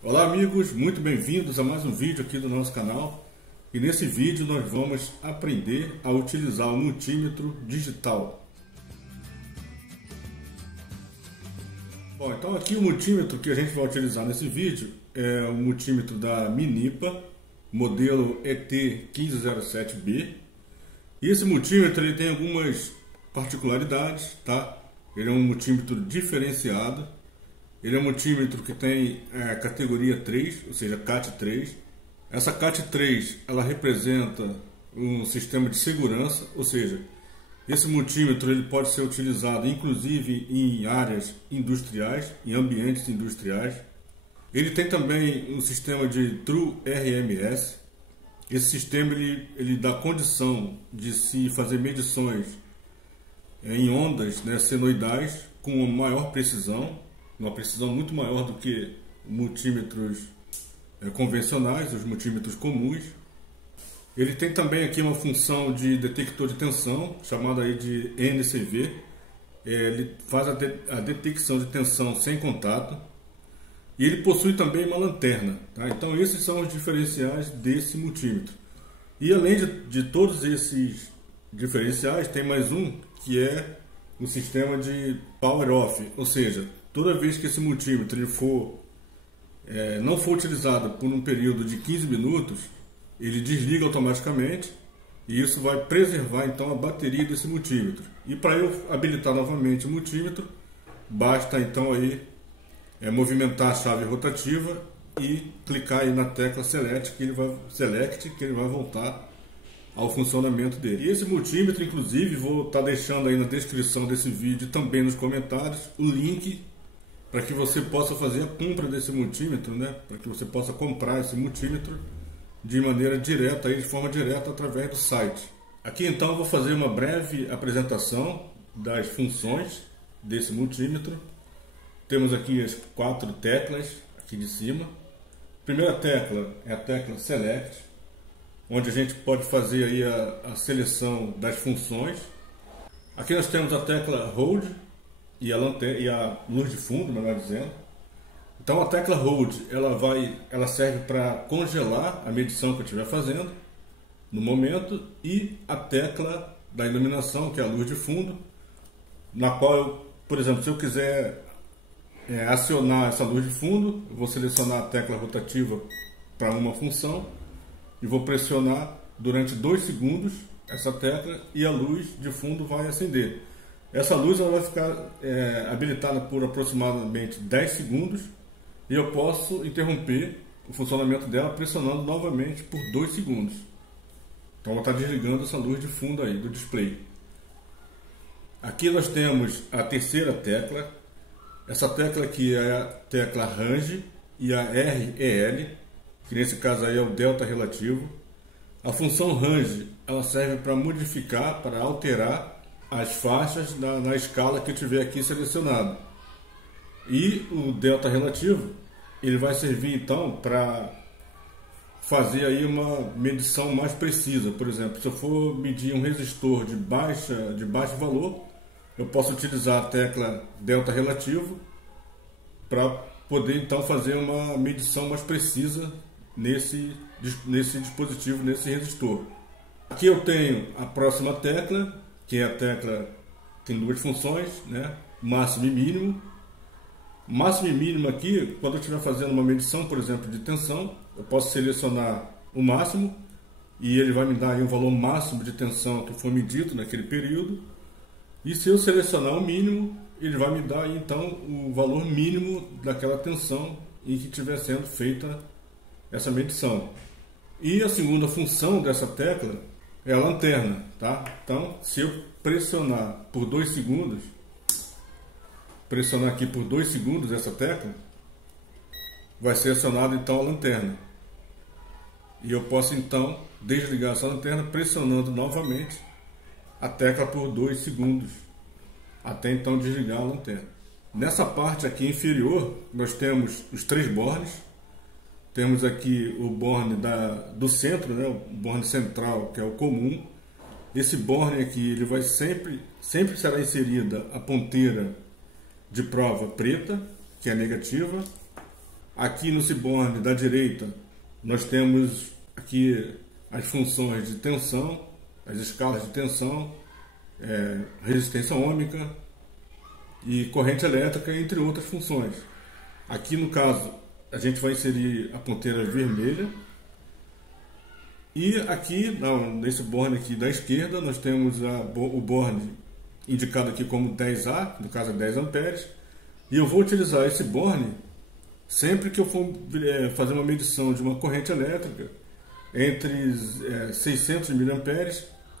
Olá amigos, muito bem-vindos a mais um vídeo aqui do nosso canal. E nesse vídeo nós vamos aprender a utilizar o multímetro digital. Bom, então aqui o multímetro que a gente vai utilizar nesse vídeo é o multímetro da Minipa, modelo ET1507B. E esse multímetro ele tem algumas particularidades, tá? Ele é um multímetro diferenciado. Ele é um multímetro que tem categoria 3, ou seja, CAT3. Essa CAT3 ela representa um sistema de segurança, ou seja, esse multímetro ele pode ser utilizado inclusive em áreas industriais, em ambientes industriais. Ele tem também um sistema de True RMS. Esse sistema ele dá condição de se fazer medições em ondas, né, senoidais com uma maior precisão. Uma precisão muito maior do que multímetros convencionais, os multímetros comuns. Ele tem também aqui uma função de detector de tensão, chamada aí de NCV. Ele faz a detecção de tensão sem contato. E ele possui também uma lanterna, tá? Então esses são os diferenciais desse multímetro. E além de todos esses diferenciais, tem mais um que é o sistema de Power Off, ou seja, toda vez que esse multímetro ele não for utilizado por um período de 15 minutos, ele desliga automaticamente e isso vai preservar então a bateria desse multímetro. E para eu habilitar novamente o multímetro, basta então aí movimentar a chave rotativa e clicar aí na tecla Select que ele vai voltar ao funcionamento dele. E esse multímetro, inclusive, vou estar deixando aí na descrição desse vídeo, também nos comentários, o link para que você possa fazer a compra desse multímetro, né? Para que você possa comprar esse multímetro de maneira direta, aí, de forma direta, através do site. Aqui então eu vou fazer uma breve apresentação das funções desse multímetro. Temos aqui as 4 teclas aqui de cima. A primeira tecla é a tecla Select, onde a gente pode fazer aí a seleção das funções. Aqui nós temos a tecla Hold e a luz de fundo, melhor dizendo. Então a tecla Hold ela serve para congelar a medição que eu estiver fazendo no momento, e a tecla da iluminação, que é a luz de fundo, na qual por exemplo, se eu quiser acionar essa luz de fundo, eu vou selecionar a tecla rotativa para uma função e vou pressionar durante 2 segundos essa tecla e a luz de fundo vai acender. Essa luz ela vai ficar habilitada por aproximadamente 10 segundos e eu posso interromper o funcionamento dela pressionando novamente por 2 segundos. Então ela está desligando essa luz de fundo aí do display. Aqui nós temos a terceira tecla. Essa tecla aqui é a tecla Range e a REL, que nesse caso aí é o delta relativo. A função Range ela serve para modificar, para alterar as faixas na escala que eu tiver aqui selecionado. E o delta relativo ele vai servir então para fazer aí uma medição mais precisa. Por exemplo, se eu for medir um resistor de baixo valor, eu posso utilizar a tecla delta relativo para poder então fazer uma medição mais precisa nesse dispositivo, nesse resistor. Aqui eu tenho a próxima tecla, que é a tecla, tem 2 funções, né? Máximo e mínimo. Máximo e mínimo aqui, quando eu estiver fazendo uma medição, por exemplo, de tensão, eu posso selecionar o máximo e ele vai me dar aí um valor máximo de tensão que foi medido naquele período. E se eu selecionar o mínimo, ele vai me dar aí, então o valor mínimo daquela tensão em que estiver sendo feita essa medição. E a segunda função dessa tecla é a lanterna, tá? Então, se eu pressionar por 2 segundos, pressionar aqui por 2 segundos essa tecla, vai ser acionada então a lanterna. E eu posso então desligar essa lanterna pressionando novamente a tecla por 2 segundos, até então desligar a lanterna. Nessa parte aqui inferior, nós temos os 3 bornes. Temos aqui o borne do centro, né, o borne central, que é o comum. Esse borne aqui, ele vai sempre será inserida a ponteira de prova preta, que é negativa. Aqui no Seaborn da direita, nós temos aqui as funções de tensão, as escalas de tensão, resistência ôhmica e corrente elétrica, entre outras funções. Aqui no caso, a gente vai inserir a ponteira vermelha. E aqui, nesse borne aqui da esquerda, nós temos o borne indicado aqui como 10A, no caso é 10 amperes. E eu vou utilizar esse borne sempre que eu for fazer uma medição de uma corrente elétrica entre 600 mA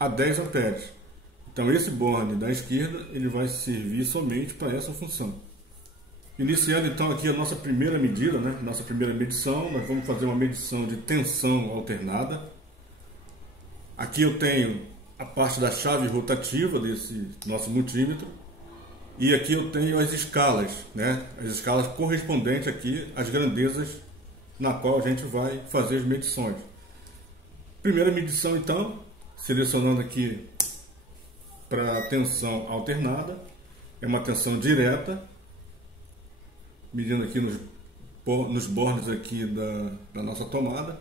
a 10 amperes. Então esse borne da esquerda ele vai servir somente para essa função. Iniciando então aqui a nossa primeira medida, nossa primeira medição, nós vamos fazer uma medição de tensão alternada. Aqui eu tenho a parte da chave rotativa desse nosso multímetro. E aqui eu tenho as escalas, as escalas correspondentes aqui às grandezas na qual a gente vai fazer as medições. Primeira medição então, selecionando aqui para tensão alternada, é uma tensão direta, medindo aqui nos bornes aqui da nossa tomada.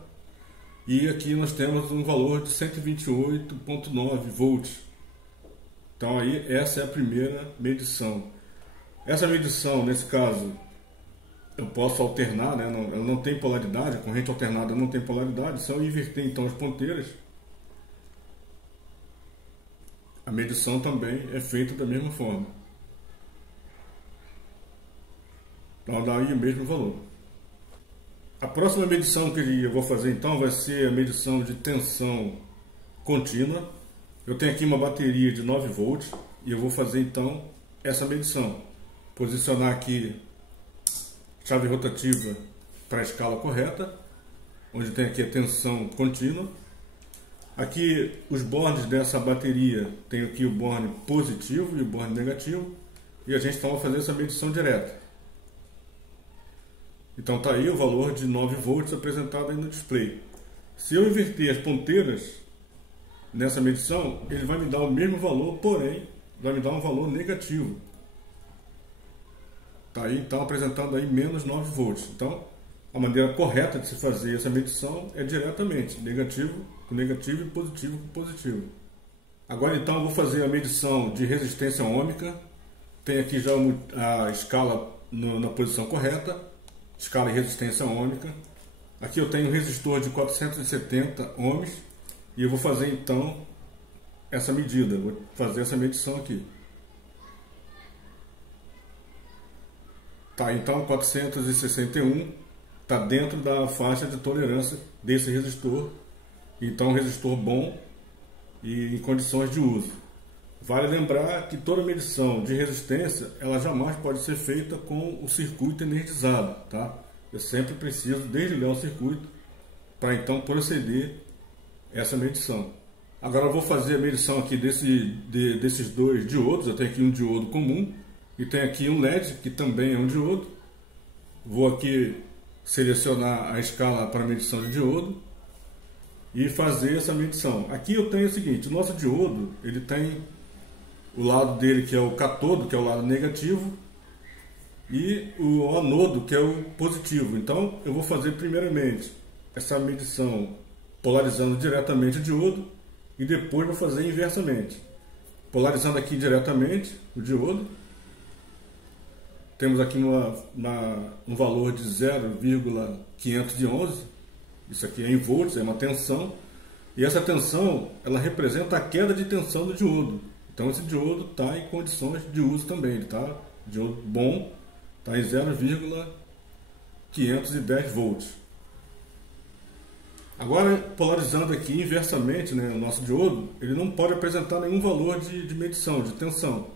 E aqui nós temos um valor de 128,9 volts. Então aí essa é a primeira medição. Essa medição, nesse caso, eu posso alternar, ela não tem polaridade, a corrente alternada não tem polaridade. Se eu inverter então as ponteiras, a medição também é feita da mesma forma. Então dá aí o mesmo valor. A próxima medição que eu vou fazer então vai ser a medição de tensão contínua. Eu tenho aqui uma bateria de 9 volts e eu vou fazer então essa medição. Posicionar aqui chave rotativa para a escala correta, onde tem aqui a tensão contínua. Aqui os bornes dessa bateria, tem aqui o borne positivo e o borne negativo, e a gente então vai fazer essa medição direta. Então está aí o valor de 9 volts apresentado aí no display. Se eu inverter as ponteiras nessa medição, ele vai me dar o mesmo valor, porém vai me dar um valor negativo. Está aí então apresentando aí menos 9 volts. Então a maneira correta de se fazer essa medição é diretamente negativo com negativo e positivo com positivo. Agora então eu vou fazer a medição de resistência ohmica. Tem aqui já a escala na posição correta, escala e resistência ohmica. Aqui eu tenho um resistor de 470 ohms. E eu vou fazer então essa medida, vou fazer essa medição aqui. Tá, então 461 está dentro da faixa de tolerância desse resistor. Então um resistor bom e em condições de uso. Vale lembrar que toda medição de resistência, ela jamais pode ser feita com o circuito energizado, tá? Eu sempre preciso desligar o circuito para então proceder essa medição. Agora eu vou fazer a medição aqui desses dois diodos. Eu tenho aqui um diodo comum e tenho aqui um LED que também é um diodo. Vou aqui selecionar a escala para medição de diodo e fazer essa medição. Aqui eu tenho o seguinte: o nosso diodo ele tem o lado dele que é o catodo, que é o lado negativo, e o anodo, que é o positivo. Então eu vou fazer primeiramente essa medição polarizando diretamente o diodo e depois vou fazer inversamente. Polarizando aqui diretamente o diodo, temos aqui um valor de 0,511, isso aqui é em volts, é uma tensão, e essa tensão ela representa a queda de tensão do diodo. Então esse diodo está em condições de uso também, ele está diodo bom, está em 0,510 volts. Agora, polarizando aqui inversamente, o nosso diodo, ele não pode apresentar nenhum valor de medição, de tensão.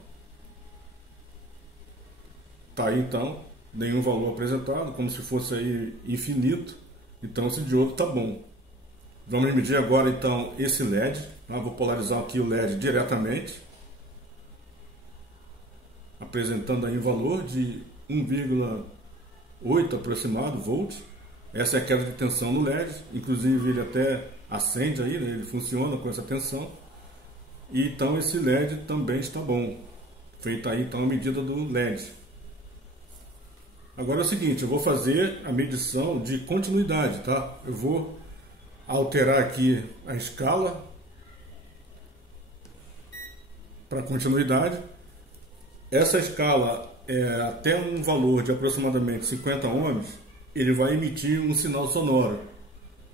Tá aí então, nenhum valor apresentado, como se fosse aí infinito. Então esse diodo está bom. Vamos medir agora então esse LED. Vou polarizar aqui o LED diretamente, apresentando aí um valor de 1,8 aproximado volts. Essa é a queda de tensão no LED, inclusive ele até acende aí, ele funciona com essa tensão. E então esse LED também está bom. Feita aí então a medida do LED. Agora é o seguinte, eu vou fazer a medição de continuidade, tá? Eu vou alterar aqui a escala para continuidade. Essa escala é até um valor de aproximadamente 50 ohms, ele vai emitir um sinal sonoro.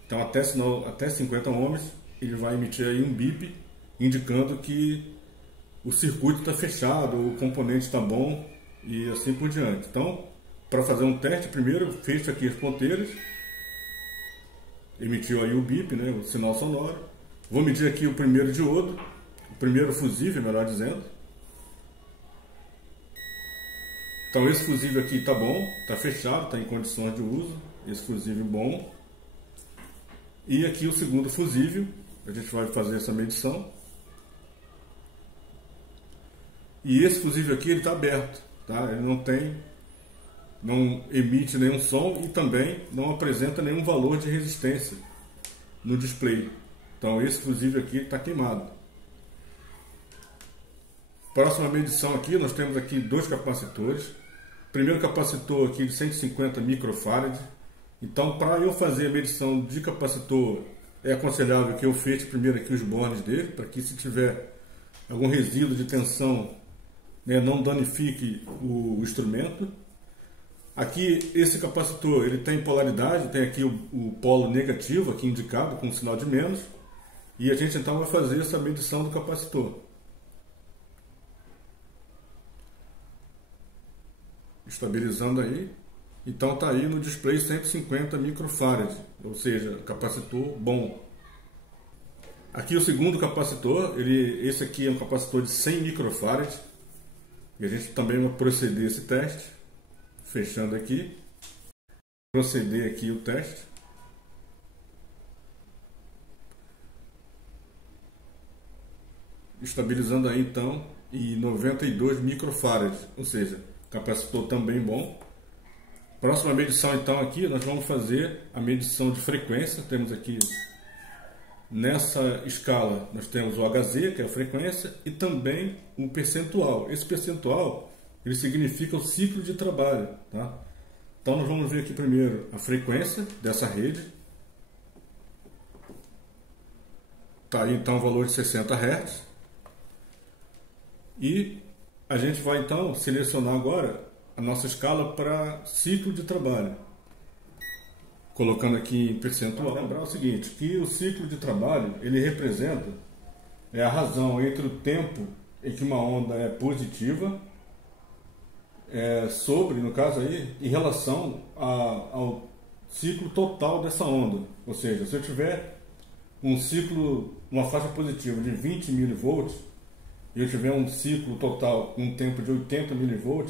Então até 50 ohms ele vai emitir aí um bip indicando que o circuito está fechado, o componente está bom e assim por diante. Então, para fazer um teste, primeiro eu fecho aqui as ponteiras, emitiu aí o bip, né, o sinal sonoro. Vou medir aqui o primeiro diodo, o primeiro fusível, melhor dizendo. Então esse fusível aqui está bom, está fechado, está em condições de uso, esse fusível bom. E aqui o segundo fusível, a gente vai fazer essa medição. E esse fusível aqui ele está aberto, tá? Ele não emite nenhum som e também não apresenta nenhum valor de resistência no display. Então esse fusível aqui está queimado. Próxima medição aqui, nós temos aqui dois capacitores. Primeiro capacitor aqui de 150 microfarad. Então, para eu fazer a medição de capacitor, é aconselhável que eu feche primeiro aqui os bornes dele, para que se tiver algum resíduo de tensão, né, não danifique o instrumento. Aqui, esse capacitor, ele tem polaridade, tem aqui o polo negativo, aqui indicado com um sinal de menos. E a gente então vai fazer essa medição do capacitor. Estabilizando aí. Então está aí no display 150 microfarad, ou seja, capacitor bom. Aqui o segundo capacitor, esse aqui é um capacitor de 100 microfarad. E a gente também vai proceder esse teste. Fechando aqui. Proceder aqui o teste. Estabilizando aí então em 92 microfarad, ou seja, capacitor também bom. Próxima medição então aqui, nós vamos fazer a medição de frequência. Temos aqui, nessa escala, nós temos o Hz, que é a frequência, e também o percentual. Esse percentual, ele significa o ciclo de trabalho, tá? Então nós vamos ver aqui primeiro a frequência dessa rede. Está aí então o valor de 60 Hz. E a gente vai então selecionar agora a nossa escala para ciclo de trabalho. Colocando aqui em percentual. Lembrar o seguinte, que o ciclo de trabalho, ele representa a razão entre o tempo em que uma onda é positiva, sobre, no caso aí, em relação ao ciclo total dessa onda. Ou seja, se eu tiver um ciclo, uma faixa positiva de 20 mV, e eu tiver um ciclo total com um tempo de 80 mV,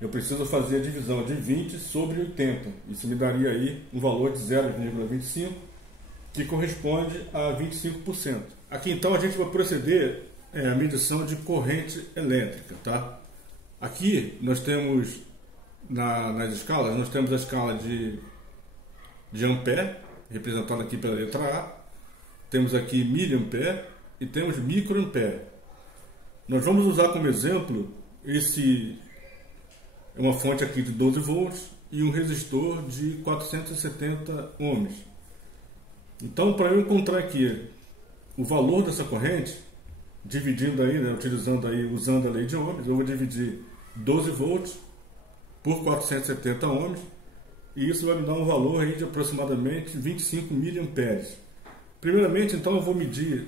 eu preciso fazer a divisão de 20 sobre 80. Isso me daria aí um valor de 0,25, que corresponde a 25%. Aqui então a gente vai proceder à medição de corrente elétrica, tá? Aqui nós temos, nas escalas, nós temos a escala de ampere, representada aqui pela letra A. Temos aqui miliampere e temos microampere. Nós vamos usar como exemplo uma fonte aqui de 12 volts e um resistor de 470 ohms. Então, para eu encontrar aqui o valor dessa corrente, dividindo aí, né, usando a lei de ohms, eu vou dividir 12 volts por 470 ohms, e isso vai me dar um valor aí de aproximadamente 25 miliamperes. Primeiramente, então, eu vou medir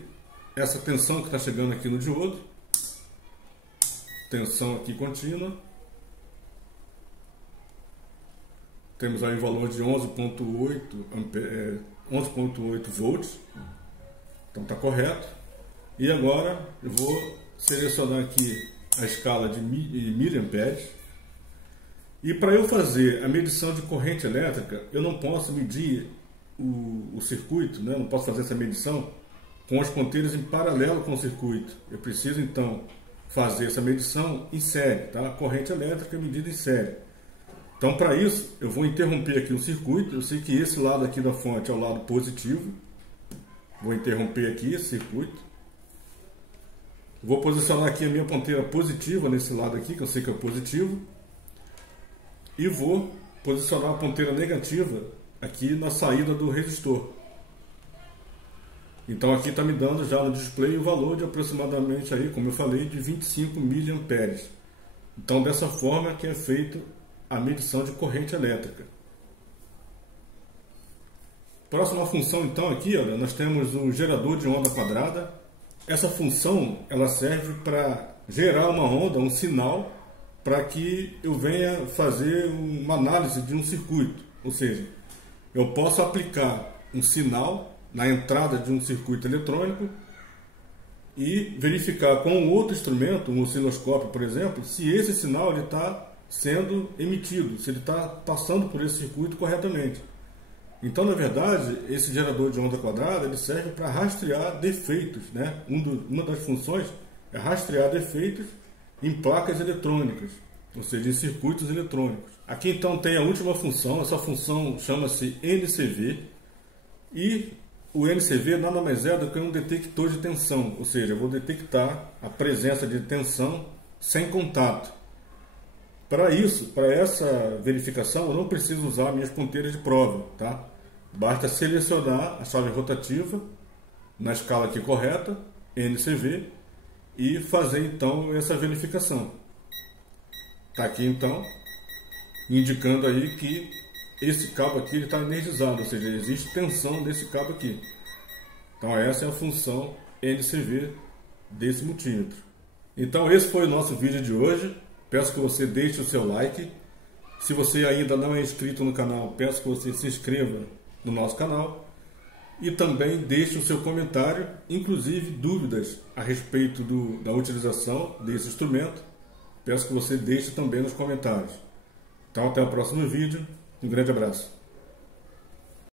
essa tensão que está chegando aqui no diodo. Tensão aqui contínua. Temos aí o valor de 11,8 volts. Então está correto. E agora eu vou selecionar aqui a escala de miliamperes. E para eu fazer a medição de corrente elétrica, eu não posso medir o circuito, né? Não posso fazer essa medição com as ponteiras em paralelo com o circuito. Eu preciso então fazer essa medição em série, tá? A corrente elétrica é medida em série. Então, para isso, eu vou interromper aqui o circuito. Eu sei que esse lado aqui da fonte é o lado positivo. Vou interromper aqui esse circuito. Vou posicionar aqui a minha ponteira positiva nesse lado aqui, que eu sei que é positivo. e vou posicionar a ponteira negativa aqui na saída do resistor. Então aqui está me dando já no display o valor de aproximadamente, aí, como eu falei, de 25 mA. Então dessa forma que é feito a medição de corrente elétrica. Próxima função então aqui, olha, nós temos o gerador de onda quadrada. Essa função ela serve para gerar uma onda, um sinal, para que eu venha fazer uma análise de um circuito. Ou seja, eu posso aplicar um sinal na entrada de um circuito eletrônico e verificar com outro instrumento, um osciloscópio, por exemplo, se esse sinal está sendo emitido, se ele está passando por esse circuito corretamente. Então, na verdade, esse gerador de onda quadrada ele serve para rastrear defeitos, né? Uma das funções é rastrear defeitos em placas eletrônicas, ou seja, em circuitos eletrônicos. Aqui então tem a última função, essa função chama-se NCV, e o NCV nada mais é do que um detector de tensão, ou seja, eu vou detectar a presença de tensão sem contato. Para isso, para essa verificação, eu não preciso usar minhas ponteiras de prova, tá? Basta selecionar a chave rotativa na escala aqui correta, NCV, e fazer então essa verificação. Está aqui então, indicando aí que esse cabo aqui está energizado, ou seja, existe tensão desse cabo aqui. Então essa é a função NCV desse multímetro. Então esse foi o nosso vídeo de hoje. Peço que você deixe o seu like. Se você ainda não é inscrito no canal, peço que você se inscreva no nosso canal. E também deixe o seu comentário, inclusive dúvidas a respeito da utilização desse instrumento. Peço que você deixe também nos comentários. Então até o próximo vídeo. Um grande abraço.